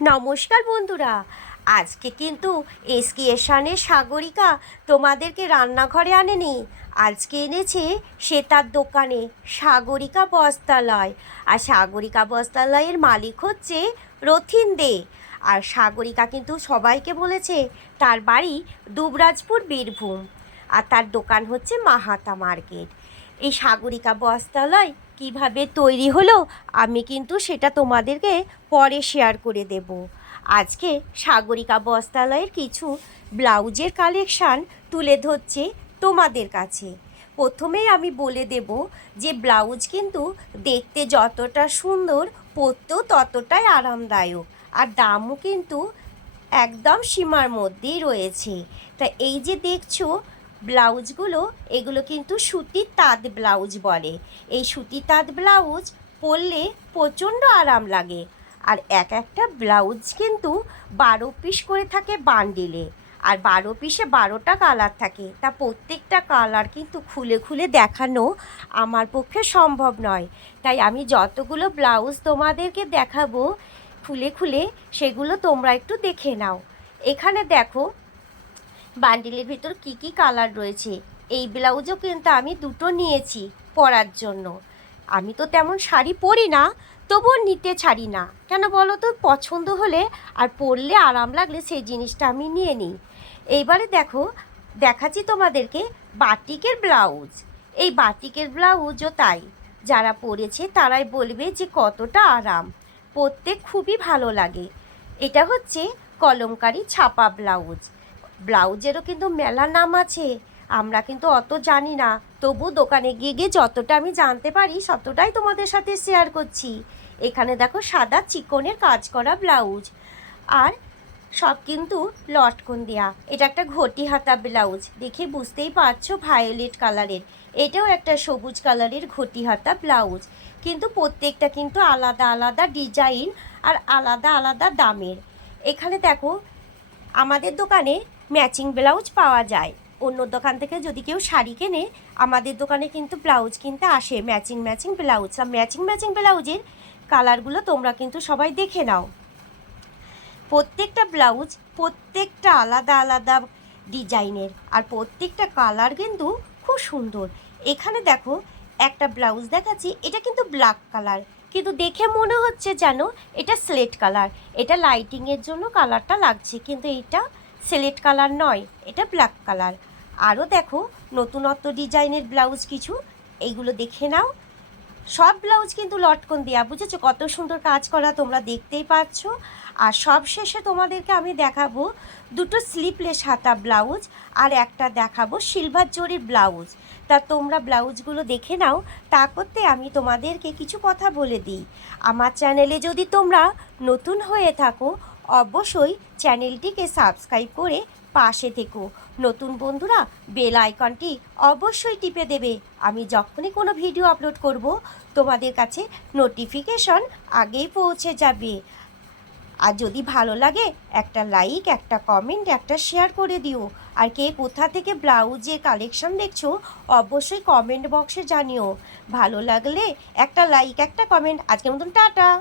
নমস্কার বন্ধুরা, আজকে কিন্তু এসকিএশানের সাগরিকা তোমাদেরকে রান্নাঘরে আনেনি। আজকে এনেছে শ্বেতার দোকানে সাগরিকা বস্ত্রালয়। আর সাগরিকা বস্ত্রালয়ের মালিক হচ্ছে রথিন দে। আর সাগরিকা কিন্তু সবাইকে বলেছে তার বাড়ি দুবরাজপুর, বীরভূম। আর তার দোকান হচ্ছে মাহাতা মার্কেট। এই সাগরিকা বস্ত্রালয় কিভাবে তৈরি হলো আমি কিন্তু সেটা তোমাদেরকে পরে শেয়ার করে দেব। আজকে সাগরিকা বস্ত্রালয়ের কিছু ব্লাউজের কালেকশান তুলে ধরছে তোমাদের কাছে। প্রথমেই আমি বলে দেব যে ব্লাউজ কিন্তু দেখতে যতটা সুন্দর, পরতেও ততটাই আরামদায়ক। আর দামও কিন্তু একদম সীমার মধ্যেই রয়েছে। তা এই যে দেখছো ব্লাউজগুলো, এগুলো কিন্তু সুতির তাঁত ব্লাউজ বলে। এই সুতির তাঁত ব্লাউজ পরলে প্রচণ্ড আরাম লাগে। আর এক একটা ব্লাউজ কিন্তু 12 পিস করে থাকে বান্ডিলে। আর 12 পিসে 12টা কালার থাকে। তা প্রত্যেকটা কালার কিন্তু খুলে খুলে দেখানো আমার পক্ষে সম্ভব নয়। তাই আমি যতগুলো ব্লাউজ তোমাদেরকে দেখাবো খুলে খুলে, সেগুলো তোমরা একটু দেখে নাও। এখানে দেখো বান্ডিলের ভিতর কি কি কালার রয়েছে। এই ব্লাউজও কিন্তু আমি দুটো নিয়েছি পরার জন্য। আমি তো তেমন শাড়ি পরি না, তবুও নিতে ছাড়ি না। কেন বলো তো, পছন্দ হলে আর পরলে আরাম লাগলে সেই জিনিসটা আমি নিয়ে নিই। এইবারে দেখো দেখাচ্ছি তোমাদেরকে বাটিকের ব্লাউজ। এই বাটিকের ব্লাউজও তাই, যারা পরেছে তারাই বলবে যে কতটা আরাম, পরতে খুবই ভালো লাগে। এটা হচ্ছে কলমকারি ছাপা ব্লাউজ। ব্লাউজেরও কিন্তু মেলা নাম আছে, আমরা কিন্তু অত জানি না। তবু দোকানে গিয়ে গিয়ে যতটা আমি জানতে পারি ততটাই তোমাদের সাথে শেয়ার করছি। এখানে দেখো সাদা চিকনের কাজ করা ব্লাউজ, আর সব কিন্তু লটকন দেয়া। এটা একটা ঘটি হাতা ব্লাউজ, দেখে বুঝতেই পারছো ভায়োলেট কালারের। এটাও একটা সবুজ কালারের ঘটি হাতা ব্লাউজ। কিন্তু প্রত্যেকটা কিন্তু আলাদা আলাদা ডিজাইন আর আলাদা আলাদা দামের। এখানে দেখো আমাদের দোকানে ম্যাচিং ব্লাউজ পাওয়া যায়। অন্য দোকান থেকে যদি কেউ শাড়ি কেনে, আমাদের দোকানে কিন্তু ব্লাউজ কিনতে আসে ম্যাচিং ম্যাচিং ব্লাউজ। আর ম্যাচিং ম্যাচিং ব্লাউজের কালারগুলো তোমরা কিন্তু সবাই দেখে নাও। প্রত্যেকটা ব্লাউজ প্রত্যেকটা আলাদা আলাদা ডিজাইনের, আর প্রত্যেকটা কালার কিন্তু খুব সুন্দর। এখানে দেখো একটা ব্লাউজ দেখাচ্ছি, এটা কিন্তু ব্ল্যাক কালার, কিন্তু দেখে মনে হচ্ছে যেন এটা স্লেট কালার। এটা লাইটিংয়ের জন্য কালারটা লাগছে, কিন্তু এটা স্লেট কালার নয়, এটা ব্ল্যাক কালার। আরও দেখো নতুনত্ব ডিজাইনের ব্লাউজ কিছু, এইগুলো দেখে নাও। সব ব্লাউজ কিন্তু লটকন দেওয়া, বুঝেছো কত সুন্দর কাজ করা, তোমরা দেখতেই পাচ্ছ। আর সব শেষে তোমাদেরকে আমি দেখাবো দুটো স্লিপলেস হাতা ব্লাউজ, আর একটা দেখাবো সিলভার জরির ব্লাউজ। তা তোমরা ব্লাউজগুলো দেখে নাও। তা করতে আমি তোমাদেরকে কিছু কথা বলে দিই। আমার চ্যানেলে যদি তোমরা নতুন হয়ে থাকো, অবশ্যই চ্যানেলটিকে সাবস্ক্রাইব করে পাশে থেকো। নতুন বন্ধুরা বেল আইকনটি অবশ্যই টিপে দেবে। আমি যখনই কোনো ভিডিও আপলোড করব তোমাদের কাছে নোটিফিকেশন আগেই পৌঁছে যাবে। আর যদি ভালো লাগে একটা লাইক, একটা কমেন্ট, একটা শেয়ার করে দিও। আর কে কোথা থেকে ব্লাউজের কালেকশন দেখছো অবশ্যই কমেন্ট বক্সে জানিও। ভালো লাগলে একটা লাইক, একটা কমেন্ট। আজকের মতন টাটা।